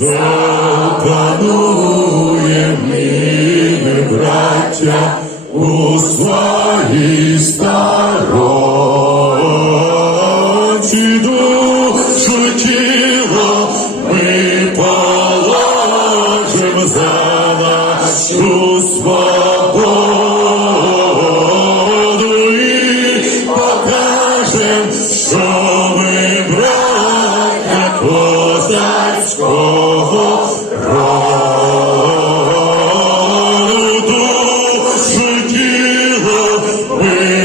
Запанує ми, браття, у своїй староці душу тіло ми положим за нашу свободу і покажем, що людського роду життєво ми